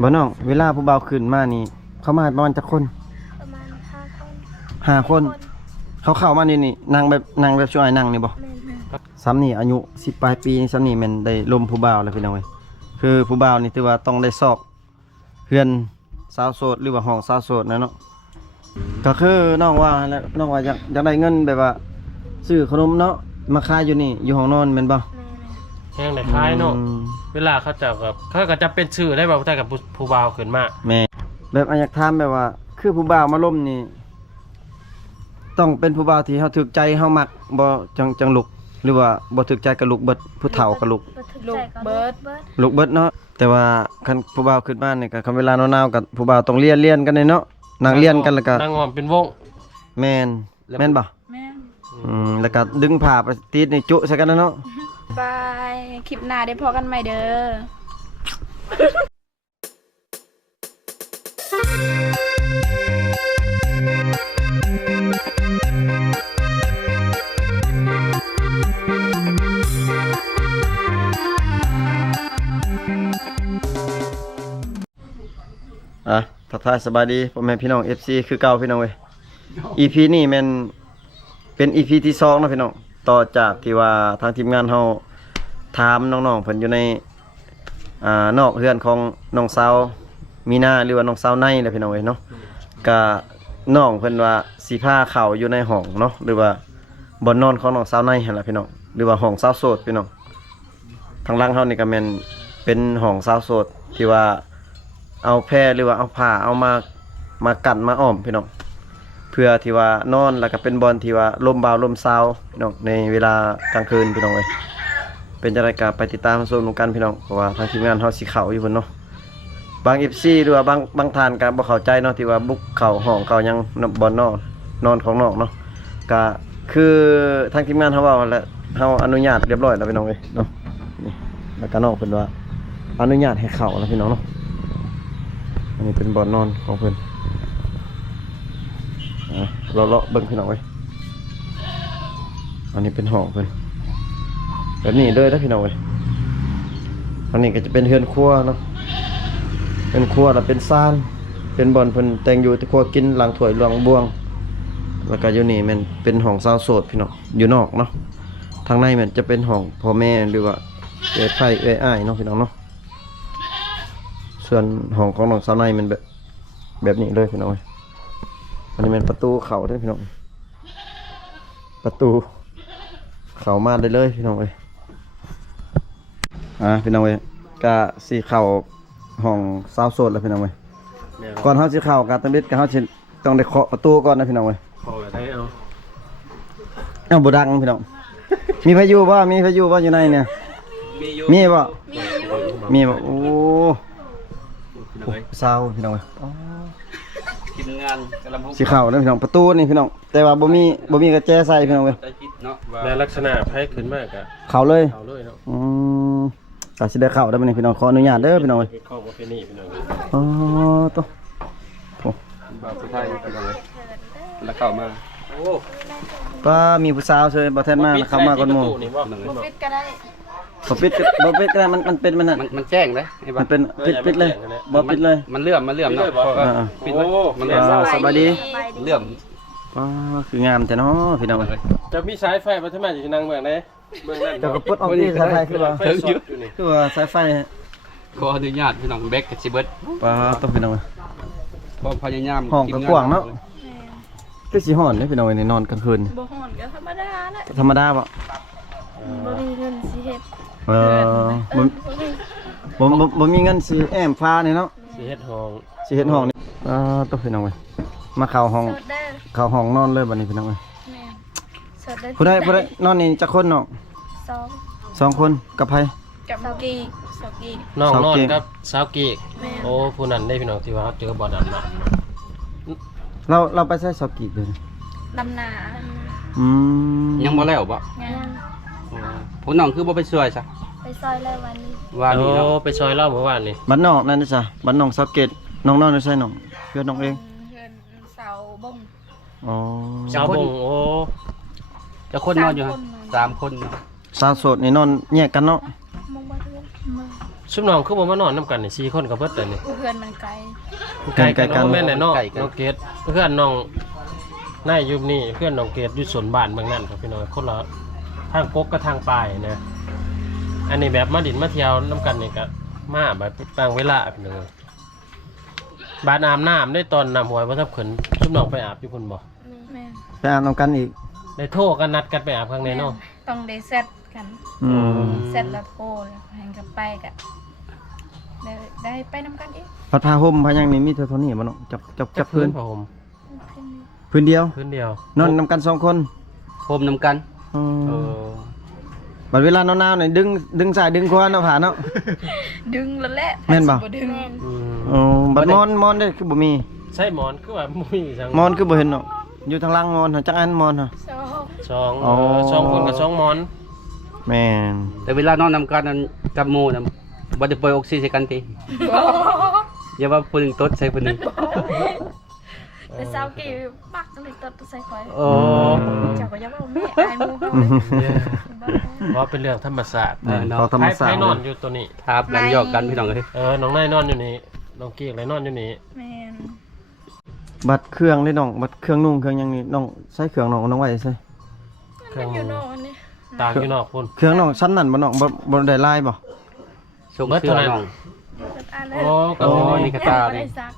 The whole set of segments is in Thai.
บ่น้องเวลาผู้บ่าวขึ้นมานี่เข้ามาประมาณจักคน ประมาณ5 คนเขาเข้ามานี่นั่งแบบช่วยนั่งนี่บ่ แม่น ซ้ำนี่อายุ10ปลายปีซ้ำนี่แม่นได้ลมผู้บ่าวแล้วพี่น้องเอ้ยคือผู้บ่าวนี่ถือว่าต้องได้ซอกเฮือนสาวโสดหรือว่าห้องสาวโสดนะเนาะก็คือน้องว่าแล้วน้องว่าอยากได้เงินแบบว่าซื้อขนมเนาะมาขายอยู่นี่อยู่ห้องนอนแม่นบ่ แห้งในคล้ายเนาะเวลาเขาจะแบบเขาก็จะเป็นชื่อได้แบบแต่กับผู้บ่าวขึ้นมาแม่แบบอยากถามแบบว่าคือผู้บ่าวมาล้มนี่ต้องเป็นผู้บ่าวที่เฮาถูกใจเฮามักบ่จังลุกหรือว่าบ่ถูกใจกับลุกเบิดผู้เฒ่ากับลุก ลูกเบิร์ด ลุกเบิดเนาะแต่ว่าคันผู้บ่าวขึ้นมานี่ก็คันเวลาหนาวๆกับผู้บ่าวต้องเรียนกันเนาะนั่งเรียนกันแล้วก็ นั่งหอมเป็นวง แม่นบ่ แม่น แล้วก็ดึงผ้าไปติดนี่จุใส่กันเนาะ บายคลิปหน้าได้พอกันใหม่เด้อ ทักทายสบายดีพ่อแม่พี่น้อง FC คือเก่าพี่น้องเว้ย EP นี่แม่นเป็น EP ที่2เนาะพี่น้องต่อจากที่ว่าทางทีมงานเฮาถามน้องๆเพิ่นอยู่ในนอกเรือนของน้องสาวมีนาหรือว่าน้องสาวในแหละพี่น้องเว้ยเนาะก็น้องเพิ่นว่าสิพาเข้าอยู่ในห้องเนาะหรือว่าบ่อนนอนของน้องสาวในหั่นล่ะพี่น้องหรือว่าห้องสาวโสดพี่น้องทางหลังเฮานี่ก็แม่นเป็นห้องสาวโสดที่ว่าเอาแพรหรือว่าเอาผ้าเอามากั้นมาอ้อมพี่น้องเพื่อที่ว่านอนแล้วก็เป็นบอลที่ว่าลมบ่าวลมซาวพี่น้องในเวลากลางคืนพี่น้องเอ้ยเป็นจังได๋ก็ไปติดตามชมกันพี่น้องเพราะว่าทางทีมงานเฮาสิเข้าอยู่พุ่นเนาะบาง FC หรือว่าบางท่านก็บ่เข้าใจเนาะที่ว่าบุกเข้าห้องเข้าหยังบ่นอนของนอกเนาะก็คือทางทีมงานเฮาเว้าแล้วเฮาอนุญาตเรียบร้อยแล้วพี่น้องเอ้ยเนาะนี่แล้วก็น้องเพิ่นว่าอนุญาตให้เข้าแล้วพี่น้องเนาะอันนี้เป็นบ่อนนอนของเพิ่นเลาะเบิ่งพี่น้องเว้ยอันนี้เป็นห้องเพิ่นแบบนี้เลยนะพี่น้องเว้ยอันนี้ก็จะเป็นเฮือนครัวเนาะเป็นครัวแล้วเป็นซ่านเป็นบ่อนเพิ่นแต่งอยู่ที่ครัวกินหลังถ้วยหลังบวงแล้วก็อยู่นี่มันเป็นห้องสาวโสดพี่น้องอยู่นอกเนาะทางในมันจะเป็นห้องพ่อแม่หรือว่าเอ้ยไผเอ้ยอ้ายเนาะพี่น้องเนาะส่วนห้องของน้องสาวในมันแบบนี้เลยพี่น้องเว้ยอันนี้เป็นประตูเข้าเด้อพี่น้องประตูเข้ามาได้เลยพี่น้องเอ้ยพี่น้องเอ้ยก็สิเข้าห้องสาวโสดแล้วพี่น้องเอ้ยก่อนเฮาสิเข้าก็ต้องเฮาสิต้องได้เคาะประตูก่อนนะพี่น้องเอ้ย ขอได้เอาบ่ดังพี่น้องมีพายุบ่อยู่ในเนี่ยมีบ่มีบ่โอ้สาวพี่น้องเอ้ยทีมงานกำลัง สิเข้าแล้วพี่น้องประตูนี่พี่น้องแต่ว่าบ่มีกระแจใส่พี่น้องเว้ย ใจคิดเนาะว่า ในลักษณะไพ่ขึ้นมากอะ เข้าเลย เขาเลยเนาะ ก็สิได้เข้าได้บ่นี่พี่น้องขออนุญาตเด้อพี่น้องเว้ย เข้าประเพณีพี่น้อง อ๋อโต บ่าวผู้ไทยกันเลยแล้วเข้ามาโอ้ ป้ามีผู้สาวเชิญบ่แทนมาแล้วเข้ามาก่อนหมู่ นี่บ่ ปิดก็ได้ บ่ปิดก็ได้มันเป็นมันน่ะ มันแจ้งเลยไอ้บ้า มันเป็นปิดเลยบ่ปิดเลย มันเลื่อมเนาะปิดไว้มันเลื่อม สบายดี เลื่อม คืองามแต่เนาะพี่น้องเอ้ย จะมีสายไฟมาทำไมอยู่ที่นั่งเมืองไหนเมืองนั้น เจ้าก็ปลดออกที่สายไฟคือว่า ไฟสดอยู่นี่ คือว่าสายไฟ ขออนุญาตพี่น้องแบกกับสิเบิด ป้าต้องพี่น้องเอ้ย ความพยายาม ห้องก็กว้างเนาะคือสิฮ้อนเด้อพี่น้องเอ้ยนี่นอนกลางคืน บ่ฮ้อนก็ธรรมดาแหละ ธรรมดาบ่ บ่มีเงินสิเฮ็ด บ่มีเงินสิแอมฟ้านี่เนาะ สิเฮ็ดห้อง สิเฮ็ดห้องนี่ต้องพี่น้องเอ้ยมาเข้าห้อง สดเด้อ เข้าห้องนอนเลยบัดนี้พี่น้องเอ้ย แม่สดเด้อ ผู้ใดนอนนี่จักคนเนาะ 2 2คนกับไผ กับเมื่อกี้สกี น้อง สาวน อน เก่ง กับสาวกีก แม่ โอ้ผู้นั้นได้พี่น้องที่ว่าเจอบ่อดำนะ เราไปใช้สอบกีบเลย ดำนา ยังบ่แล้วบ่ งาน ผู้น้องคือบ่ไปช่วยซะ ไปซอยแล้ววันนี้ ว่า โอ้ นี่เนาะ ไปซอยเล่าเมื่อวานนี่ บ้านนอกนั่นนี่จ้ะบ้านนอกสอบเกตน้องได้ใช่น้องเพื่อนน้องเอง เพื่อนเสาบง อ๋อ ชาวบงโอ้ จะคนนอนอยู่ฮะ3คนเนาะ สาวโสดนี่นอนแยกกันเนาะ มงบ่เพื่อน ซุมน้องคือบ่มานอนนํกันนี่4คนก็เบิดแต่นี่ เพื่อนมันไกล ไกลกันบ่แม่นแน่เนาะน้องเกดเพื่อนน้องนายอยู่นี่เพื่อนน้องเกดอยู่สวนบ้านเมืองนั่นครับพี่น้องคนละทางกกกับทางปลายนะอันนี้แบบมาดินมาเที่ยวนํกันนี่ก็มาแบบบางเวลาพี่น้องบาดอาบน้ำได้ตอนน้ำหวยบ่ทับขึ้นซุมน้องไปอาบอยู่พุ่นบ่ แม่น ไปอาบน้ำกันอีก ได้โทรกันนัดกันไปอาบข้างในเนาะ ต้องได้เซตกัน อืม เซตแล้วโทรแล้วแห่งกับไปกันได้ไปนำกันอีก พัดผ้าห่มผ้าหยังนี่มีเท่านี้บ่เนาะจับพื้น ผ้าห่ม พื้นเดียว พื้นเดียวน อนนำกัน2คน โฮมนำกัน อืม เออ บัดเวลาหนาวๆนี่ดึงซ้ายดึงขวาเนาะผาเนาะ ดึงแล้วแหละ แม่นบ่ ดึง อืม อ๋อบัดมอนเด้คือบ่มี ใช่หมอนคือว่ามุ้ยจัง มอนคือบ่เห็นเนาะอยู่ทางล่างมอนหาจักอันมอนฮะ สอง สอง อ๋อ สองคนกับสองหมอน แม่น แต่เวลานอนนำกันนั้นกับหมู่น่ะบ่ได้ปล่อยออกซิเจนกันติอย่าว่าผู้หนึงตดใส่ผู้หนึง ไปเศร้ากี่ปักเลยตัดใส่คอย โอ้ เจ้าก็ยังว่าแม่อายหมูเขาเลย เพราะเป็นเรื่องธรรมศาสตร์ เนาะ เขาธรรมศาสต ใคร ร์ นอนอยู่ตัวนี้ ครับกันหยอกกันพี่น้องเอ้ย น้องนายนอนอยู่นี่น้องเกียกอะไรนอนอยู่นี่ แม่น บัดเครื่องนี่น้องบัดเครื่องนุ่งเครื่องหยังนี่น้องใช้เครื่องน้องเอาน้องไว้ใส่ มันอยู่นอกอันนี้ ตากอยู่นอกพุ่น เครื่องน้องชั้นนั้นบ่น้องบ่ได้ลายบ่ ส่งเสื้อน้อง อ่านเลย โอ้ก็ โอ้ มี นี่กระตา ไม่ นี่ ได้ซัก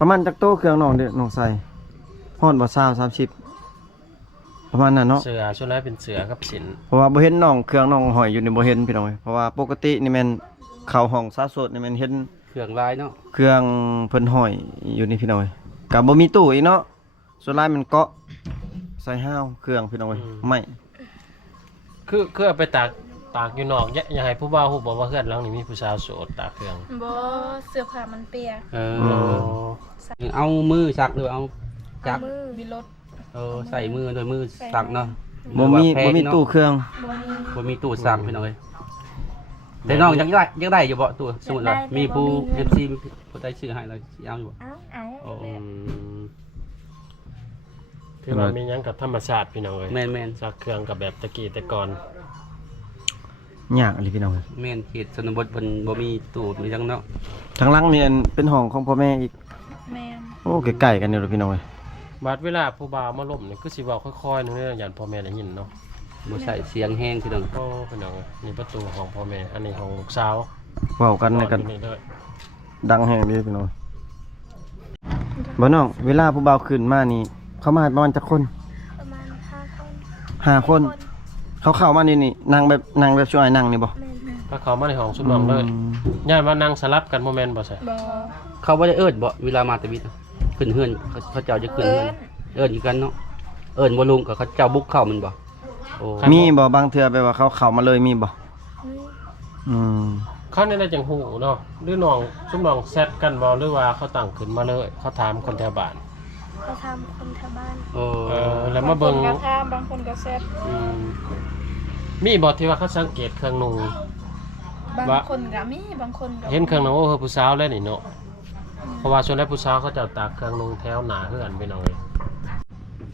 ประมาณจักโตเครื่องน้องเด้อน้องใส่ฮอดบ่20 30ประมาณนั้นเนาะ เสือส่วนแรกเป็นเสือกับสิน เพราะว่าบ่เห็นน้องเครื่องน้องห้อยอยู่นี่บ่เห็นพี่น้องเอ้ยเพราะว่าปกตินี่แม่นเข้าห้องซาโสดนี่แม่นเห็น เครื่องลายเนาะ เครื่องเพิ่นห้อยอยู่นี่พี่น้องเอ้ยก็บ่มีตู้อีกเนาะส่วนหลายมันเกาะใส่ห้าวเครื่องพี่น้องเอ้ยไม่ คือเอาไปตากอยู่นอกอย่าให้ผู้บ่าวฮู้บอกว่าเฮือนหลังนี้มีผู้สาวโสดตากเครื่อง บ่เสื้อผ้ามันเปียก เอ โอ้ อเอามือซักหรือเอาจัก มือมีรถ ใส่มือโดยมือซักเนาะ บ่มีตู้เครื่อง บ่มี บ่มีตู้ซักพี่น้องเอ้ยแต่น้องอยากได้อยู่บ่ตู้สมมุติว่ามีผู้ FC ผู้ใดชื่อให้เราสิเอาอยู่บ่ เอา โอ้ อืมที่ว่ามีหยังกับธรรมชาติพี่น้องเอ้ย แม่น ซักเครื่องกับแบบตะกี้แต่ก่อน ยากเลยพี่น้องเอ้ย แม่นเขตชนบทเพิ่นบ่มีตู้มีจังเนาะ ทางหลังนี่อันเป็นห้องของพ่อแม่อีก แม่น โอ้ใกล้ๆกันอยู่เลยพี่น้องเอ้ย บาดเวลาผู้บ่าวมาล่มนี่คือสิเว้าค่อยๆนึงเด้อยันพ่อแม่ได้ยินเนาะ บ่ใส่เสียงแห้งพี่น้อง โอ้พี่น้องเอ้ยนี่ประตูของพ่อแม่อันนี้ของลูกสาว เว้ากันในกัน นี่เด้อ ดังแฮงเดีพี่น้องบ่น้องเวลาผู้บ่าวขึ้นมานี่เขามาประมาณจักคน ประมาณ5 คน 5 คน เขาเข้ามานี่นั่งแบบช่วยนั่งนี่บ่ แม่น ก็เข้ามาในห้องชุมน้องเลยย่านว่านั่งสลับกันโมเมนต์บ่ใช่ บ่ เขาบ่ได้เอิ้นบ่เวลามาแตะวิทย์ขึ้นเฮือนเขาเจ้าจะขึ้นเฮือนเอิ้นอยู่กันเนาะเอิ้นบ่ลุงก็เขาเจ้าบุกเข้ามันบ่โอ้ มีบ่บางเทื่อไปว่าเขาเข้ามาเลยมีบ่อืม เขาเนี่ยได้จังหูเนาะหรือน้องชุมน้องแซดกันบ่หรือว่าเขาตั้งขึ้นมาเลยเขาถามคนแถวบ้าน เขาทำคนแถวบ้าน โอ้ แล้วมาเบิ่ง บางคนก็ข้ามบางคนก็เซ็ต อืมมีบ่ที่ว่าเขาสังเกตเครื่องนุ่ง บางคนก็มีบางคนก็ เห็นเครื่องนุ่งโอ้เฮอผู้สาวแล้วนี่เนาะเพราะว่าส่วนใหญ่ผู้สาวเขาจะตากเครื่องนุ่งแถวหน้าเฮือนไปหน่อย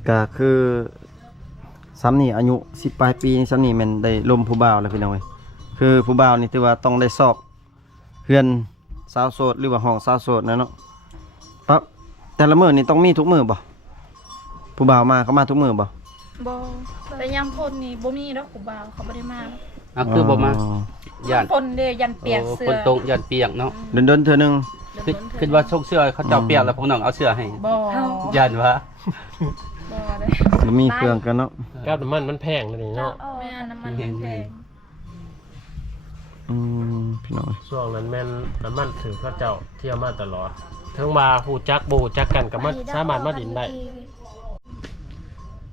ก็คือซ้ำนี่อายุ10ปลายปีซ้ำนี่แม่นได้ลมผู้บ่าวแล้วพี่น้องเอ้ยคือผู้บ่าวนี่ถือว่าต้องได้ซอกเฮือนสาวโสดหรือว่าห้องสาวโสดนะเนาะปั๊บแต่ละมื้อนี่ต้องมีทุกมื้อบ่ผู้บ่าวมาเขามาทุกมื้อบ่ บ่แต่ยามพ่นนี่บ่มีดอกกูบ่าวเขาบ่ได้มา อ่ะคือบ่มาย่าน พ่นเด้ยันเปียกเสื้อ คนตกย่านเปียกเนาะ เดินๆเทื่อนึง คิดว่าส่งเสื้อเขาเจ้าเปียกแล้วพวกน้องเอาเสื้อให้ บ่ ย่านว่า บ่ได้ บ่มีเครื่องกันเนาะ กับน้ำมันแพงเลยนี่เนาะ แม่น้ำมันแพง พี่น้องเอ้ย ช่วงนั้นแม่นน้ำมันถือเขาเจ้าเที่ยวมาตลอดถึงมาฮู้จักบ่ฮู้จักกันก็มาสามารถมาดินได้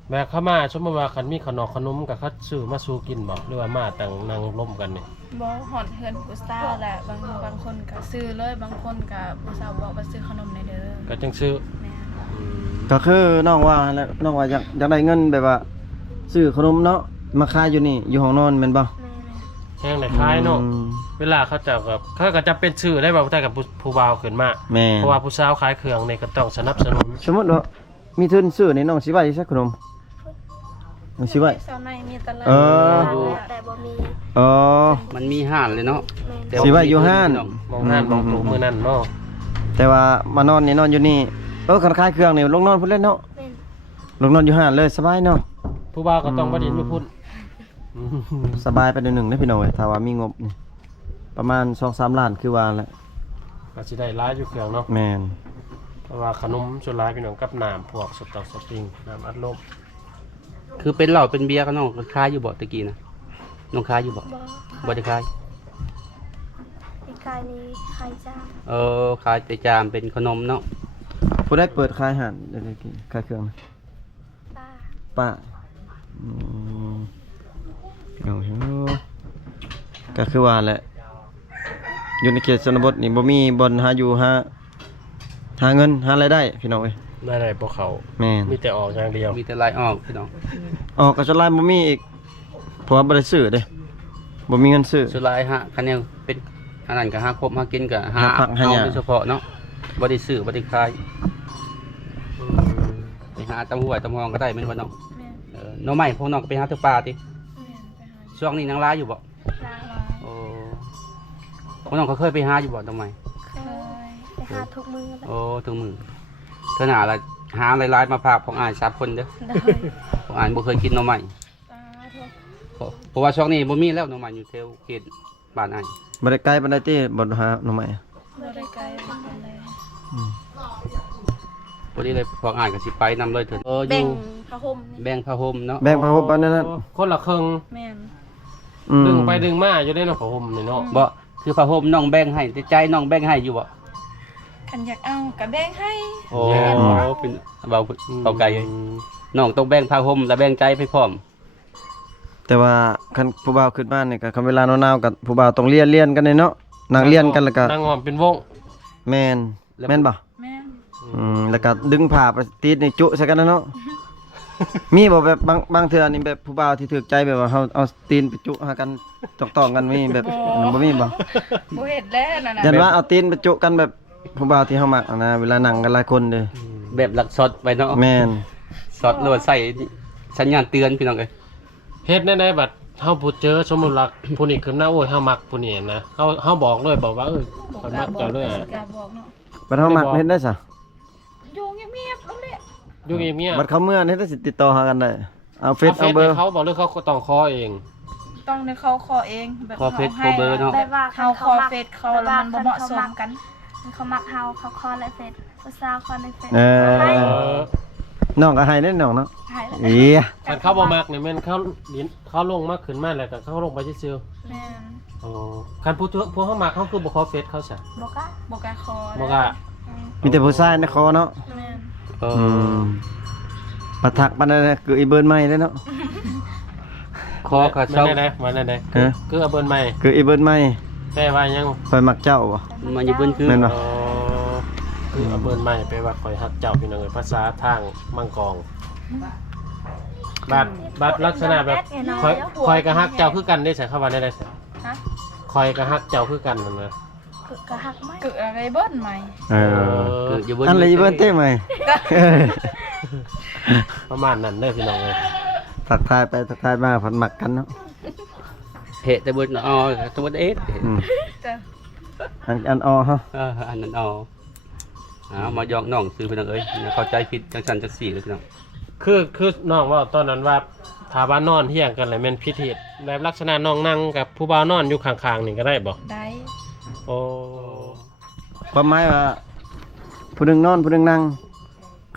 แม่เข้ามาสมมุติว่าคันมีขนมก็เขาซื้อมาสู่กินบ่หรือว่ามาตั้งนั่งร่มกันนี่ บ่หอดเฮือนผู้สาวแหละบางคนก็ซื้อเลยบางคนก็ผู้สาวบอกว่าซื้อขนมในเด้อ ก็จังซื้อ แม่ อืม ก็คือน้องว่าแล้วน้องว่าอยากได้เงินแบบว่าซื้อขนมเนาะมาขายอยู่นี่อยู่ห้องนอนแม่นบ่ แห้งในคล้ายเนาะ อืม เวลาเขาจะกับเขาก็จะเป็นชื่อได้บ่แต่กับผู้บ่าวขึ้นมา แม่ เพราะว่าผู้สาวขายเครื่องนี่ก็ต้องสนับสนุน สมมุติว่ามีทุนซื้อนี่น้องสิไว้สักขนม มันสิไว้ เสาในมีตลาด เออ แต่บ่มี อ๋อ มันมีห้านเลยเนาะ แม่น แต่ว่า สิไว้อยู่ห้าน มองหน้ามองตูมือนั่นเนาะ แต่ว่ามานอนนี่นอนอยู่นี่คันคลายเครื่องนี่ลงนอนพุ่นเล่นเนาะ แม่น ลงนอนอยู่ห้านเลยสบายเนาะ ผู้บ่าวก็ต้องบ่ดินอยู่พุ่น สบายไปเดือนหนึ่งได้พี่น้องเอ้ยถ้าว่ามีงบนี่ประมาณ 2-3 ล้านคือว่าแหละ ก็สิได้ร้ายอยู่เครื่องเนาะ แม่น เพราะว่าขนมส่วนร้ายพี่น้องกับน้ำพวกสต๊อกสปริงน้ำอัดลม คือเป็นเหล้าเป็นเบียร์ก็น้องคายอยู่บ่ตะกี้นะน้องคายอยู่บ่ บ่ บ่ได้คาย อีกกายนี้ใครจ้าง คายแต่จามเป็นขนมเนาะ ผู้ได้เปิดขายอาหารเดี๋ยวกี้ขายเครื่องนะ ป้า ป้าอืมพี่น้องเห็นบ่ก็คือว่าแหละอยู่ในเขตชนบทนี่บ่มีบ่อนหาอยู่หาเงินหารายได้พี่น้องเอ้ย ได้พวกเขา แม่น มีแต่ออกอย่างเดียว มีแต่ลายออกพี่น้อง ออกก็จะลายบ่มีอีกเพราะว่าบ่ได้ซื้อเด้บ่มีเงินซื้อ สุดลายฮะคะแนนเป็นอันนั้นก็หาครบหากินก็หา หาผักหา เอา หญ้า โดยเฉพาะเนาะบ่ได้ซื้อบ่ได้ขายไปหาตำห้วยตำหองก็ได้แม่นบ่น้อง แม่น น้องใหม่พวกน้องก็ไปหาเทอป่าติ แม่นไปหา ช่วงนี้นางร้ายอยู่บ่ ลา ลาย โอ้พวกน้องก็เคยไปหาอยู่บ่น้องใหม่ เคย ไปหาทุกมือเลย โอ้ถึงมือเท่าหน้าละหาหลายๆมาฝากของอ้าย3คนเด้อ ได้ ของอ้ายบ่เคยกินหน้องใหม่ ตาโท เพราะว่าช่วงนี้บ่มีแล้วหน้องใหม่อยู่แถวเขตบ้านอ้าย บ่ได้ไกลปานใดติบ่หาหน่อไม้ บ่ได้ไกลบ่ปานใด พอดีเลยพวกอ้ายก็สิไปนำเลยเถิดอ แบ่ ยู่ งผ้าห่มนี่ แบ่งผ้าห่มเนาะ แบ่งผ้าห่มปานนั้น คนละครึ่ง แม่น อืม ดึงไปดึงมาอยู่ได้เนาะผ้าห่มนี่เนาะ บ่คือผ้าห่มน้องแบ่งให้แต่ใจน้องแบ่งให้อยู่บ่ คันอยากเอาก็แบ่งให้ โอ้เป็นเบาไกลเลยน้องต้องแบ่งผ้าห่มและแบ่งใจไปพร้อม แต่ว่าคันผู้บ่าวขึ้นบ้านนี่ก็คันเวลาหนาวๆกับผู้บ่าวต้องเรียนกันเนาะนั่งเรียนกันแล้วก็ นั่งงอมเป็นวง แม่นแม่นบ่ แม่น แล้วก็ดึงผ้าไปติดในจุใส่กันนะเนาะ มีบ่แบบบางเทื่อนี่แบบผู้บ่าวที่ถูกใจแบบว่าเฮาเอาตีนไปจุหากันตอกๆกันมีแบบบ่มีบ่ บ่เฮ็ดแล้วนั่นน่ะ ยันว่าเอาตีนไปจุกันแบบผู้บ่าวที่เฮามักอะนะเวลานั่งกันหลายคนเด้อ แบบหลักสดไปเนาะ แม่น สดหรือว่าใส่สัญญาณเตือนพี่น้องเอ้ย เฮ็ดได้บัดเฮาผู้เจอสมมุติว่าผู้นี้ขึ้นมาโอ้ยเฮามักผู้นี้นะเฮาบอกเลยบอกว่าข่อยมักเจ้าเลยอะ กล้าบอกเนาะ บัดเฮามักเฮ็ดได้ซะ อยู่เงียบๆแล้วแหละ อยู่เงียบ บัดเขาเมื่อเฮ็ดได้สิติดต่อหากันได้เอาเฟซเอาเบอร์ เขาบอกเลยเขาก็ต้องขอเอง ต้องให้เขาขอเองแบบ ขอเฟซขอเบอร์เนาะ แบบว่า เขาขอเฟซเขาแล้วมันบ่เหมาะสมกัน เขามักเฮาเขาคอในเฟซผู้สาวคอในเฟซ เอ เอ อ อ น้องก็ให้แน่น้องเนาะ หายแล้ว เอีย คันเขาบ่มักนี่แม่นเขาลงมาขึ้นมาแล้วก็เขาลงไปซื่อ แม่น ๆอ๋อคันผู้เฮามักเขาคือบ่ขอเฟซเขาซะ บอกว่า บ่กล้าขอ บ่กล้า มีแต่ผู้ชายในคอเนาะ แม่น เอ อื อ มปะทักปานนั้นน่ะคืออีเบิร์นใหม่เด้อเนาะ คอกับเช้า ได้มาได้ ฮะ คือเอาเบิ่นใหม่ คืออีเบิร์นใหม่ แต่ว่ายัง คอยมักเจ้าบ่ มันอยู่เบิ่นคือ แม่นบ่ อ๋อคือเอาเบิ่นใหม่ไปว่าข่อยฮักเจ้าพี่น้องเอ้ยภาษาทางมังกรบัดลักษณะแบบคอยก็ฮักเจ้าคือกันได้ใส่เข้ามาได้ใส่ ฮะ คอยก็ฮักเจ้าคือกันนั่นนะ คือกระหักไหม กึอะไรเบิ้นใหม่ เออ คืออยู่เบิ่น อันเลยอีเบิร์นเต้ไหม ประมาณนั้นเด้อพี่น้องเอ้ย ทักทายไปทักทายมาผันหมักกันเนาะ เหตุแต่เบิ่นอ๋อตัวเอส อืม จ้ะ อันออฮะ อันนั้นอ๋อมายอกน้องซื้อพี่น้องเอ้ยเข้าใจผิดจังซั่นจังซี่เลยพี่น้อง คือน้องว่าตอนนั้นว่าถ้าว่านอนเฮียงกันแล้วแม่นพิธีแบบลักษณะน้องนั่งกับผู้บ่าวนอนอยู่ข้างๆนี่ก็ได้บ่ ได้ โอ้ ความหมายว่าผู้หนึงนอนผู้หนึงนั่ง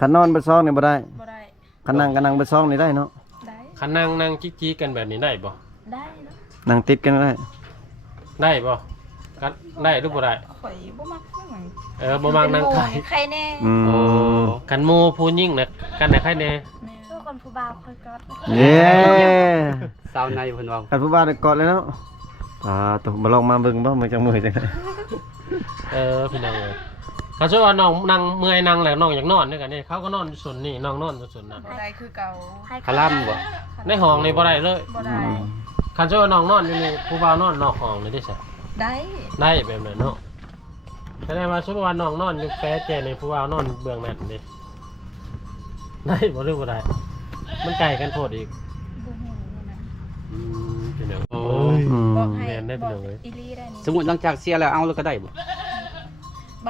คันนอนไปซองนี่บ่ได้ บ่ได้ คันนั่งก็นั่งไปซองนี่ได้เนาะ ได้ คันนั่งจี้ๆกันแบบนี้ได้บ่ ได้เนาะ นั่งติดกันได้ ได้บ่กันได้หรือบ่ได้ ข่อยบ่มักนั่ง บ่มักนั่งไกล ใครแน่ อืม โอ้กันหมู่ผู้ยิ่งน่ะกันน่ะใครแน่ แม่ ทุกคนผู้บ่าวคอยกอด เย้ สาวในเพิ่นว่า กันผู้บ้านได้กอดเลยเนาะตกบ่ลองมาเบิ่งบ่มือจังมือจังได๋ พี่น้องเอ้ยเขาช่วยว่าน้องนั่งเมื่อยนั่งแล้วน้องอยากนอนด้วยกันนี่เขาก็นอนอยู่ส่วนนี้น้องนอนอยู่ส่วนนั้น บ่ได้คือเก่า คาล่ำบ่ ในห้องนี่บ่ได้เลย บ่ได้ คันช่วยว่าน้องนอนอยู่นี่ผู้บ่าวนอนนอกห้องนี่ได้ใช่ ได้ ได้แบบนั้นเนาะแสดงว่าช่วยว่าน้องนอนอยู่แปะแจในผู้บ่าวนอนเบื้องนั้นนี่ได้บ่หรือบ่ได้มันไกลกันโพดอีก บ บอกให้ แม่นได้ บ พี่ อก น้องเอ้ย อีหลีได้นี่ สมมุติหลังจากเสียแล้วเอาแล้วก็ได้บ่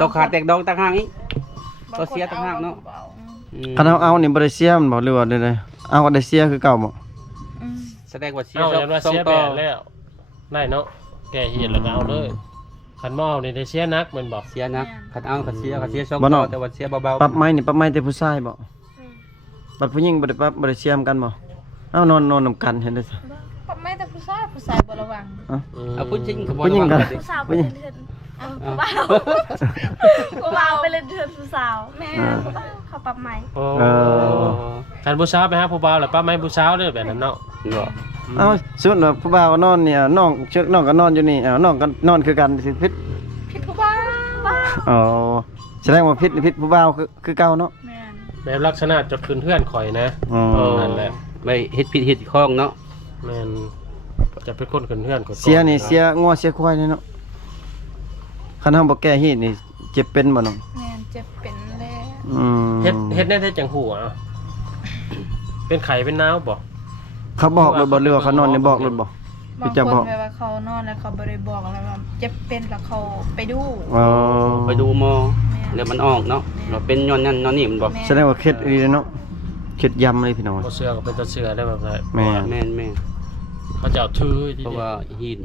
ต้องขาดแตกดองต่างหากอีก บาง ก็เสียต่างหากเนาะ อ คันเอานี่บ่ได้เสียมันบ่หรือว่าได้เอาก็ได้เสียคือเก่าบ่ อืม แสดงว่าเสีย เอาอย่างว่า สอง เสีย ต่ แบ อบ แล้วได้เนาะแก่เหตุแล้วก็เอาเลยคันบ่เอานี่ได้เสียนักแม่นบ่ เสียนักคันเอาคันเสียสอง บ่ ต่ เนาะ อแต่ว่าเสียเบา ปรับไม้นี่ปรับไม้แต่ผู้ชายบ่บัดผู้หญิงบ่ได้ปรับบ่ได้เสียมกันบ่เอานอนนำกันเห็นได้ซะ ปรับไม่แต่ผู้ชายบ่ระวัง ๆเอาผู้หญิงก็บ่ ผู้หญิง ระ กั วัน ง ผู้สาวไปเล่นเถื่อนผู้บ่าวไปเล่นเถื่อนผู้สาวแม่ผู้บ่าวเขาปรับใหม่ โอ้คันผู้สาวไปหาผู้บ่าวแล้วป้าไม่ผู้สาวเด้อแบบนั้นเนาะ เนาะ เอาส่วนว่าผู้บ่าวนอนเนี่ยน้องเชือกน้องก็นอนอยู่นี่น้องก็นอนคือกันสิผิด ผิดผู้บ่าว อ๋อแสดงว่าผิดผู้บ่าวคือเก่าเนาะ แม่น แบบลักษณะจะคืนเพื่อนข่อยนะ อ๋อ นั่นแหละ ไม่เฮ็ดผิดเฮ็ดข้องเนาะ แม่นจะเป็นคนคืนเพื่อนก่อน เสียนี่เสียงัวเสียควายนี่เนาะคันเฮาบ่แก้ฮีดนี่เจ็บเป็นบ่น้อง แม่นเจ็บเป็นแล้ว อืม เฮ็ดได้จังหูอ่ะเป็นไข่เป็นน้าวบ่ เขาบอกเลยบ่เรือว่าเขานอนในบอกเลยบ่ บาง พี่จะ ค บอก นแบบว่าเขานอนแล้วเขาบ่ได้บอกแล้วว่าเจ็บเป็นแล้วเขาไปดู อ๋อ ไปดูหมอแล้วมันออกเนาะเราเป็นย้อนนั่นย้อนนี่มันบ่ แม่ แสดงว่าเคล็ดอีหลีเนาะเคล็ดยำเลยพี่น้อง บ่เสือก็เป็นตาเสือได้แบบไหน แม่ แม่น เขาจะเอาถือที เพราะ เดียว ว่าฮีด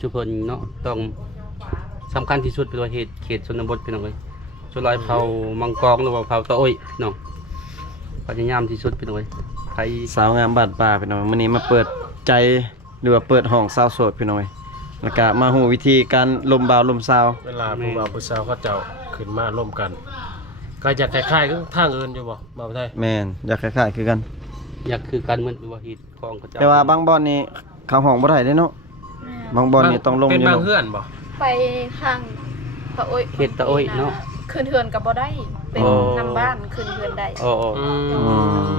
ชุเพิ่นเนาะต้องสำคัญที่สุดเป็นว่าเขตชนบทพี่น้องเอ้ยส่วนหลายเผามังกรหรือว่าเผาตะโอ้ยพี่น้องพยายามที่สุดพี่น้องเอ้ยใคร สาวงามบ้านป่าพี่น้องมื้อนี้มาเปิดใจหรือว่าเปิดห้องสาวโสดพี่น้องแล้วก็มาฮู้วิธีการลมบ่าวลมสาว เวลาผู้บ่าวผู้สาวเขาเจ้าขึ้นมาร่วมกัน ก็จะคล้ายๆกับทางอื่นอยู่บ่บ่าวไทย แม่นอยากคล้ายๆคือกัน อยากคือการเหมือนว่าฮีดของเขาเจ้า แต่ว่าบางบ่อนนี่เข้าห้องบ่ได้เด้เนาะ แม่น บางบ่อนนี่ต้องลง เป็น อยู่ บาง เนาะ เฮือนบ่ ไปทางตะโอ้ย เขตตะโอ้ยเนาะ คืนเทือนก็บ่ได้เป็น อ๋อ นำบ้านคืนเทือนได้ โอ้ อื อื ม ม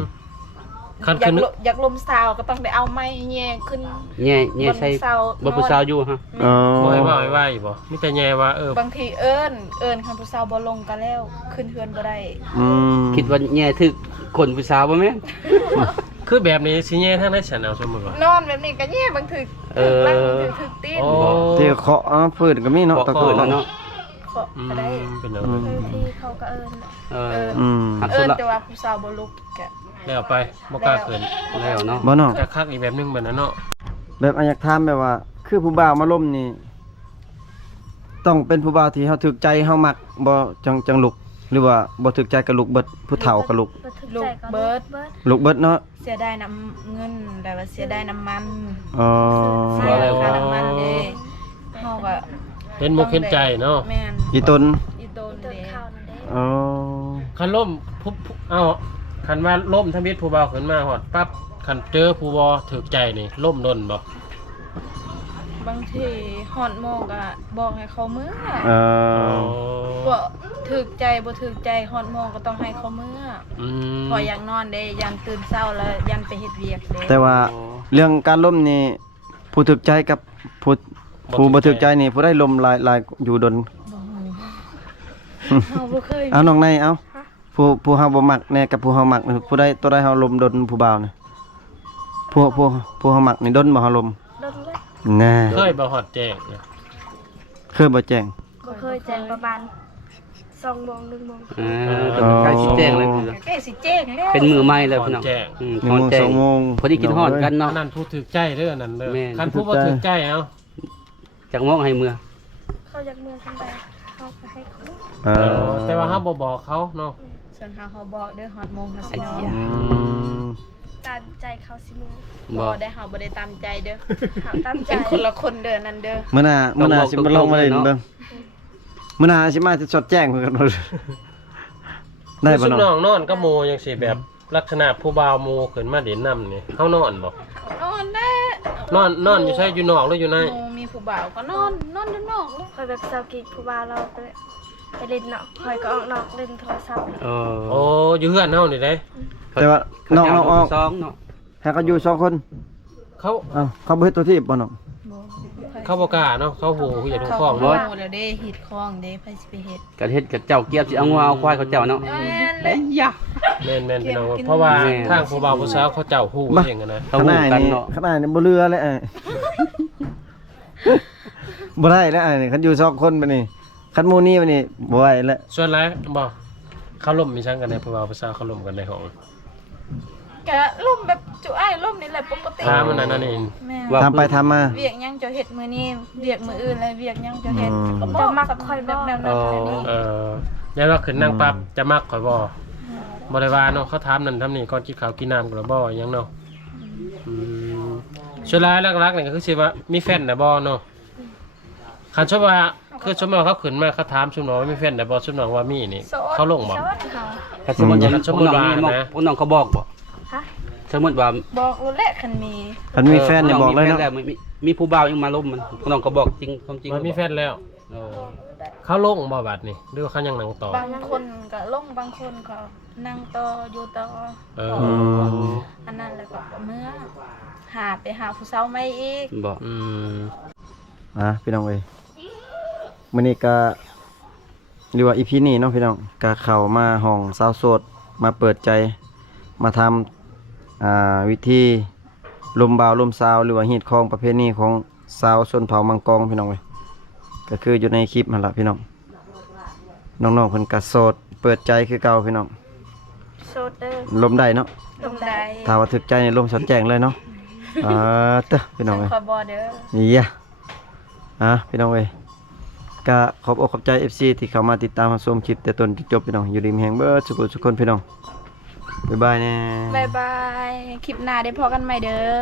คัน อยา ขึ้ ก น อยากลมสาวก็ต้องไปเอาไม้แย่ขึ้น แง่ใส่บ่ผู้สาวอยู่ฮะ อ๋อ บ่ให้ว่าให้ไหวบ่มีแต่แย่ว่าบางทีเอิ้นคันผู้สาวบ่ลงก็แล้วขึ้นเทือนบ่ได้ อืม คิดว่าแง่ถึกคนผู้สาวบ่แม่น คือแบบนี้สิแย่ทางได้ฉันเอาสมมุติว่าน อนแบบนี้ก็แย่บางทีถึกหลังบางทีถึกตีน โอ้ ที่เคาะพื้นก็มีเนาะ บอก ตะ เปิ โก ด น แล้วเนาะ เคาะ อื ก็ได้ มเป็นเอา อืม บางทีเขาก็เอิญ เออ อืม หัก เอิ้ สุด น ละ แต่ว่าผู้สาวบ่ลุกก็ แล้วไปบ่กล้าขึ้น แล้วเนาะ บ่เนาะ จะคักอีกแบบนึงแบบนั้นเนาะ แบบอยากถามแบบว่า คือผู้บ่าวมาล่มนี่ ต้องเป็นผู้บ่าวที่เฮาถูกใจเฮามักบ่จังลุก หรือว่าบ่ถูกใจก็ลุกเบิดผู้เฒ่าก็ลุก ลูกเบิด ลุกเบิดเนาะ เสียดายน้ำเงินแต่ว่าเสียดายน้ำมัน อ๋อ เสียดายค่าน้ำมันเด้เฮาก็ เห็นมุกเห็นใจเนาะ แม่น อีตน อีโตน เดิน เด้ เข้านั่นเด้ อ๋อ คันล่มเอ้าคันว่าล่มทมิตรผู้บ่าวขึ้นมาฮอดปั๊บคันเจอผู้บ่ถูกใจนี่ล่มดนบ่ บางทีฮอดโมงก็บอกให้เขามื้อ เออ บ่ถึกใจบ่ถึกใจฮอดโมงก็ต้องให้เขามื้อ อืม พออยากนอนเด้ยันตื่นเช้าแล้วยันไปเฮ็ดเวียกเด้ แต่ว่าเรื่องการล่มนี่ผู้ถูกใจกับผู้บ่ถูกใจนี่ผู้ได้ลมหลายอยู่ดน เฮาบ่เคย เอาน้องในเอาผู้เฮาบ่มักแน่กับผู้เฮามักนี่ผู้ใดตัวใดเฮาลมดนผู้บ่าวนี่ผู้เฮามักนี่ดนบ่เฮาลม โดนเลย แน่ เคยบ่ฮอดแจ้งนะ เคยบ่แจ้ง ก็เคยแจ้งประมาณ2 โมง 1 โมง ใกล้สิแจ้งเลยคือ แก้สิแจ้งแล้ว เป็นมือใหม่เลยพี่น้อง 1 โมง แจ้ง 2 โมง พอดีกินฮอดกัน อั เนาะ นนั้นผู้ถูกใจเด้ออันนั้นเด้อ แม่น คันผู้บ่ถูกใจเอ้า จากมองให้เมื่อ เขาอยากเมืองทันใดเขาก็ให้เขา เออ แต่ว่าเฮาบ่บอกเขาเนาะ ส่วนเขาบอกเด้อฮอดโมงเขาสินอน อืม ตามใจเขาสิมือ บ่ บ่ ได้เฮาบ่ได้ตามใจเด้อ เขาตามใจ เป็นคนละคนเด้อนั่นเด้อ มื้อหน้าสิมาลองมาเล่น เนาะ เบิ่งมื้อหน้าสิมาสดแจ้งเพิ่นกันบ่ได้บ่ ซุ น้ น้ อ อง งนอนกับหมู่จังซี่แบบลักษณะผู้บ่าวหมู่ขึ้นมาเด่นนํนี่เฮานอนบ่ นอนได้ นอนอยู่ใช่อยู่นอกหรืออยู่ใน หมู่มีผู้บ่าวก็นอนอยู่นอกเลย คอยแบบสาวกีผู้บ่าวเราไปเล่นเนาะคอยก็ออกนอกเล่นโทรศัพท์ โอ้อยู่เฮือนเฮานี่เด้ แต่ว่าน้องออก สองเนาะ ให้เขาอยู่2 คน เขา เอ้าเขาบ่เฮ็ดตัวที่บ่น้อง เขาบ่กล้าเนาะเขาหูอย่าดู เขา ฟ้อง บ่ เนาะ แล้วเด้ฮิตคลองเด้ไผสิไปเฮ็ด กันเฮ็ดกับเจ้าเกียบสิเอางัวเอาควายเขาเจ้าเนาะ แม่นเล เอ้ ย ยยะ แม่นๆพี่น้องเพราะว่า แม่น ทางผู้บ่าวผู้สาวเขาเจ้าฮู้เองอะนะ เขา ข้างห หู น้า กัน นี่ เนาะ ข้างหน้านี่บ่เรือเลย บ่ได้แล้วอันนี้คันอยู่2คนบัดนี้คันหมู่นี้บัดนี้บ่ไหวแล้ว ส่วนหลายบ่เขาล่มมีช่างกันในผู้บ่าวผู้สาวเขาล่มกันในห้อง กะล่มแบบจุอ้ายล่มนี่แหละปกติ ถามมันนั่นเอง แม่ ว่า ทำไปทำมา เวียกยังจะเฮ็ดมื้อนี้เวียกมื้ออื่นแล้วเวียกยังจะเฮ็ด อืม จะมักคอยแบบแนวนั้นแบบนี้ ยันว่าขึ้นนั่งปั๊บจะมักข่อยบ่บ่ได้ว่าเนาะเขาถามนั่นทำนี่ก่อนกินข้าวกินน้ำกันแล้วบ่หยังเนาะส่วนหลายหลักๆนี่ก็คือสิว่ามีแฟนได้บ่เนาะคันชอบว่าคือสมมุติว่าเขาขึ้นมาเขาถามชุมน้องว่ามีแฟนได้บ่ชุมน้องว่ามีนี่ โสด เขาลงบ่ โสดเขา ถ้าสมมุติว่า สมมุติว่านะ พวกน้องเขาบอกบ่ ฮะ สมมุติว่า บอกรู้แหละคันมี คันมีแฟนเนี่ยบอกเลยเนาะ มีแฟนแล้วมีผู้บ่าวยังมาล้มมันพวกน้องเขาบอกจริงความจริง มันมีแฟนแล้ว เออ เขาลงบ่บัดนี่หรือว่าเขายังนั่งต่อบ างคนก็ลงบางคนก็นั่งต่ออยู่ต่อ อืม อันนั้นแหละก็เมื่อไปหาผู้สาวใหม่อีก บอก พี่น้องเอ้ยมื้อนี้ก็หรือว่า EP นี้เนาะพี่น้องก็เข้ามาห้องสาวโสดมาเปิดใจมาทำวิธีลมบ่าวลมสาวหรือว่าฮีตของประเภทนี้ของสาวชนเผ่ามังกรพี่น้องเอ้ยก็คืออยู่ในคลิปนั่นล่ะพี่น้องน้องๆเพิ่นก็โสดเปิดใจคือเก่าพี่น้อง โซเดอร์ ลมได้เนาะ ลงได้ ถ้าว่าถึกใจในลมสดแจ้งเลยเนาะเต้อพี่น้องเอ้ย คอยบอเด้อ นี่พี่น้องเอ้ยก็ขอบอกขอบใจ FC ที่เข้ามาติดตามรับชมคลิปแต่ต้นจนจบพี่น้องอยู่ดีมีแฮงเบิดทุกคนพี่น้องบ๊ายบายแน่ บายบาย คลิปหน้าได้พอกันใหม่เด้อ